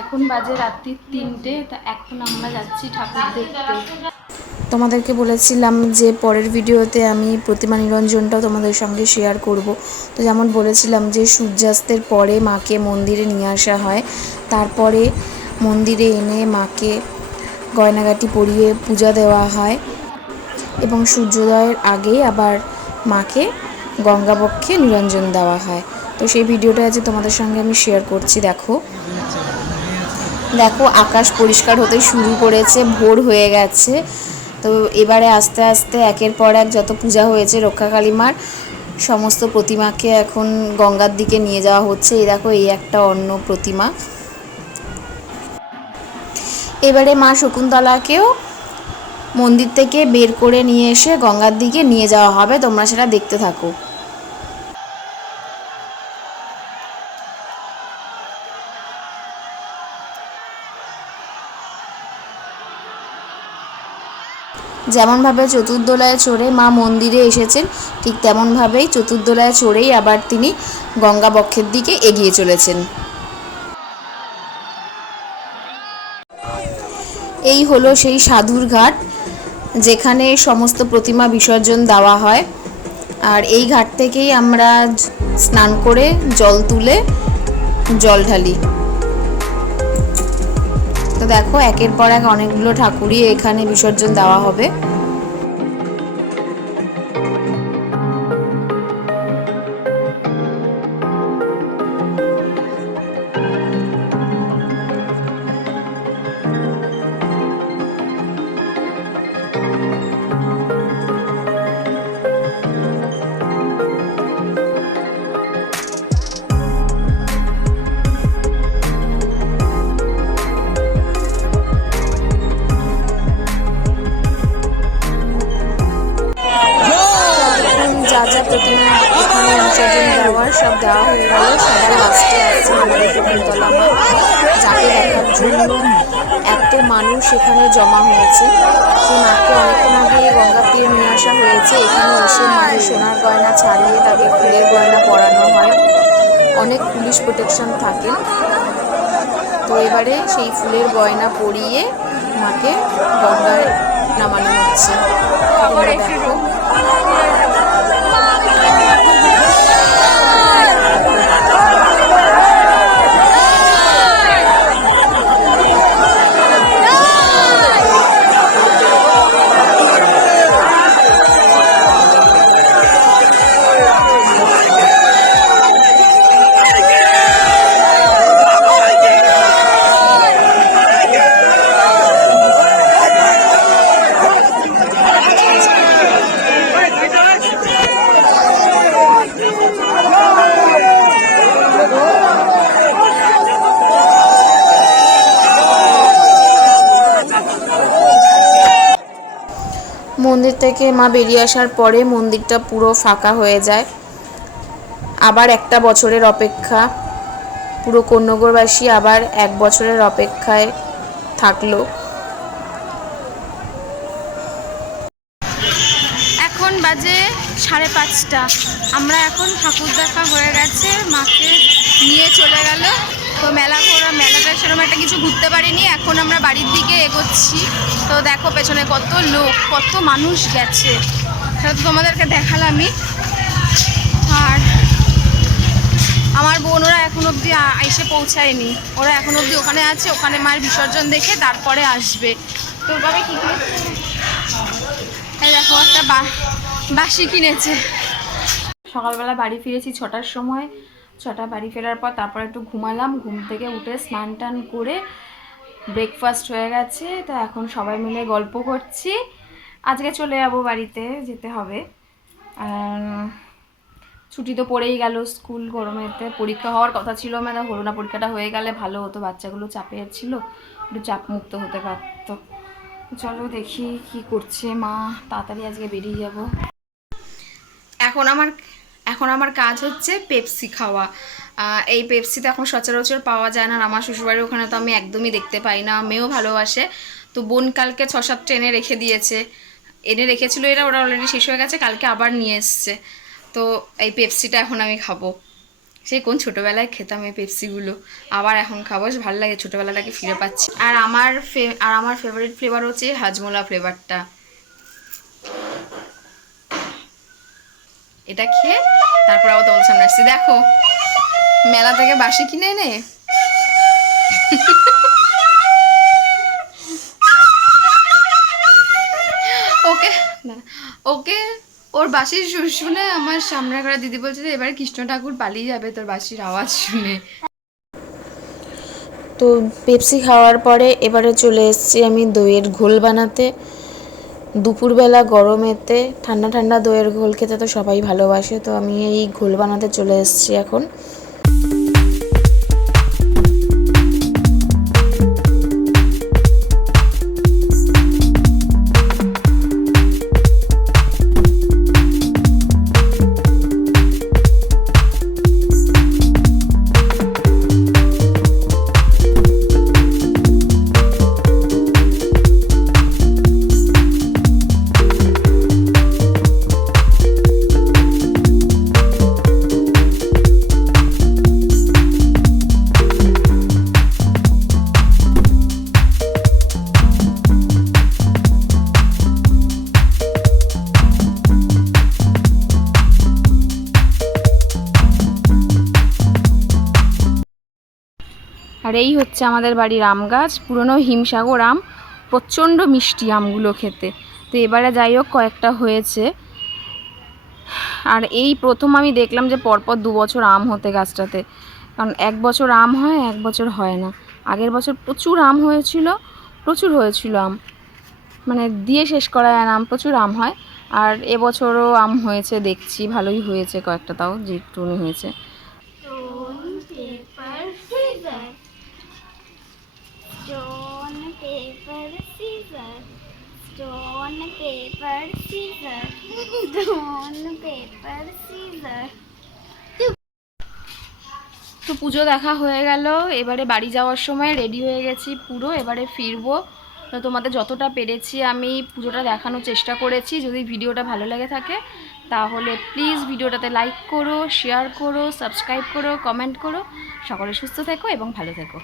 এখন বাজে রাত্রি 3টে, তা এখন আমরা যাচ্ছি ঠাকুর দেখতে। তোমাদেরকে বলেছিলাম যে পরের ভিডিওতে আমি প্রতিমা নিরঞ্জনটাও তোমাদের সঙ্গে শেয়ার করব। তো যেমন বলেছিলাম যে সূর্যাস্তের পরে মাকে মন্দিরে নিয়ে আসা হয়, তারপরে মন্দিরে এনে মাকে গয়নাগাটি পরিয়ে পূজা দেওয়া হয় এবং সূর্যোদয়ের আগেই আবার মাকে গঙ্গাবক্ষে নিরঞ্জন দেওয়া হয়। তো সেই ভিডিওটা আজ তোমাদের সঙ্গে আমি শেয়ার করছি। দেখো দেখো আকাশ পরিষ্কার হতে শুরু করেছে, ভোর হয়ে গেছে। তো এবারে আস্তে আস্তে একের পর এক যত পূজা হয়েছে রক্ষাকালী মার সমস্ত প্রতিমাকে এখন গঙ্গার দিকে নিয়ে যাওয়া হচ্ছে। এই দেখো এই একটা অন্য প্রতিমা। এবারে মা শকুন্তলাকেও মন্দির থেকে বের করে নিয়ে এসে গঙ্গার দিকে নিয়ে যাওয়া হবে, তোমরা সেটা দেখতে থাকো। যেমনভাবে চতুর্দোলায় চড়ে মা মন্দিরে এসেছেন, ঠিক তেমনভাবেই চতুর্দোলায় চড়েই আবার তিনি গঙ্গাবক্ষের দিকে এগিয়ে চলেছেন। এই হলো সেই সাধুর ঘাট, যেখানে সমস্ত প্রতিমা বিসর্জন দেওয়া হয়। আর এই ঘাট থেকেই আমরা স্নান করে জল তুলে জল ঢালি। তো দেখো একের পর এক অনেকগুলো ঠাকুরই এখানে বিসর্জন দেওয়া হবে। যা যা প্রতিমা এখানে বিসর্জন দেওয়ার সব দেওয়া হয়ে গেল। সবার লাস্টে আসছে আমাদের শকুন্তলা মা, যাকে দেখার জন্য এত মানুষ এখানে জমা হয়েছে। সেই মাকে অনেকক্ষণ আগে গঙ্গা দিয়ে নিয়ে আসা হয়েছে। এখানে এসে মায়ের সোনার গয়না ছাড়িয়ে তাকে ফুলের গয়না পরানো হয়, অনেক পুলিশ প্রোটেকশন থাকেন। তো এবারে সেই ফুলের গয়না পরিয়ে মাকে গঙ্গায় নামানো হচ্ছে। তোমরা দেখো মন্দির থেকে মা বেরিয়ে আসার পরে মন্দিরটা পুরো ফাঁকা হয়ে যায়। আবার একটা বছরের অপেক্ষা, পুরো কোন্নগরবাসী আবার 1 বছরের অপেক্ষায় থাকলো। এখন বাজে 5:30। আমরা এখন ঠাকুর দেখা হয়ে গেছে, মাকে নিয়ে চলে গেল। তো মেলাটা সেরকম একটা কিছু ঘুরতে পারিনি। এখন আমরা বাড়ির দিকে এগোচ্ছি। তো দেখো পেছনে কত লোক, কত মানুষ গেছে, সেটা তো তোমাদেরকে দেখালামই। আর আমার বোন ওরা এখন অবধি এসে পৌঁছায়নি, ওরা এখন অবধি ওখানে আছে, ওখানে মায়ের বিসর্জন দেখে তারপরে আসবে। তো ওভাবে কী কিনেছে, এই দেখো একটা বাঁশি কিনেছে। সকালবেলা বাড়ি ফিরেছি 6টার সময়। 6টা বাড়ি ফেরার পর তারপর একটু ঘুমালাম, ঘুম থেকে উঠে স্নান টান করে ব্রেকফাস্ট হয়ে গেছে। তো এখন সবাই মিলে গল্প করছি। আজকে চলে যাবো বাড়িতে, যেতে হবে। ছুটি তো পড়েই গেল, স্কুল গরমেতে পরীক্ষা হওয়ার কথা ছিল, মানে হলো না। পরীক্ষাটা হয়ে গেলে ভালো হতো, বাচ্চাগুলো চাপে ছিল, একটু চাপমুক্ত হতে পারত। চলো দেখি কি করছে মা, তাড়াতাড়ি আজকে বেরিয়ে যাব। এখন আমার কাজ হচ্ছে পেপসি খাওয়া। এই পেপসি তো এখন সচরাচর পাওয়া যায় না, আমার শ্বশুরবাড়ির ওখানে তো আমি একদমই দেখতে পাই না। মেয়েও ভালোবাসে, তো বোন কালকে 6-7টা এনে রেখে দিয়েছে, এনে রেখেছিল ওরা অলরেডি শেষ হয়ে গেছে, কালকে আবার নিয়ে এসছে। তো এই পেপসিটা এখন আমি খাবো। সেই কোন ছোটোবেলায় খেতাম এই পেপসিগুলো, আবার এখন খাবো, ভালো লাগে, ছোটোবেলাটাকে ফিরে পাচ্ছি। আর আমার ফেভারিট ফ্লেভার হচ্ছে হাজমোলা ফ্লেভারটা। এটা খেয়ে তারপর আবার তোমাদের সামনে আসছি। দেখো মেলা থেকে বাসি কিনে এনে ওকে ওকে ওর বাঁশির সুর শুনে আমার সামনে করে দিদি বলছে যে এবারে কৃষ্ণ ঠাকুর পালিয়ে যাবে তোর বাঁশির আওয়াজ শুনে। তো পেপসি খাওয়ার পরে এবারে চলে এসেছি আমি দইয়ের ঘোল বানাতে। দুপুরবেলা গরমেতে ঠান্ডা ঠান্ডা দইয়ের ঘোল খেতে তো সবাই ভালোবাসে, তো আমি এই ঘোল বানাতে চলে এসেছি এখন। আর এই হচ্ছে আমাদের বাড়ির আম গাছ, পুরনো হিমসাগর আম, প্রচণ্ড মিষ্টি আমগুলো খেতে। তো এবারে যাই হোক কয়েকটা হয়েছে। আর এই প্রথম আমি দেখলাম যে পরপর 2 বছর আম হতে গাছটাতে, কারণ 1 বছর আম হয় 1 বছর হয় না। আগের বছর প্রচুর আম হয়েছিল, প্রচুর হয়েছিল আম, মানে দিয়ে শেষ করা যায় না, আম প্রচুর আম হয়। আর এবছরও আম হয়েছে দেখছি, ভালোই হয়েছে কয়েকটা, তাও যে একটুখানি হয়েছে। Stone, paper, scissors. Stone, paper, scissors. Stone, paper, scissors. তো পুজো দেখা হয়ে গেল, এবারে বাড়ি যাওয়ার সময় রেডি হয়ে গেছি পুরো, এবারে ফিরবো। তো তোমাদের যতটা পেরেছি আমি পুজোটা দেখানোর চেষ্টা করেছি। যদি ভিডিওটা ভালো লেগে থাকে তাহলে প্লিজ ভিডিওটাতে লাইক করো, শেয়ার করো, সাবস্ক্রাইব করো, কমেন্ট করো। সকলে সুস্থ থেকো এবং ভালো থেকো।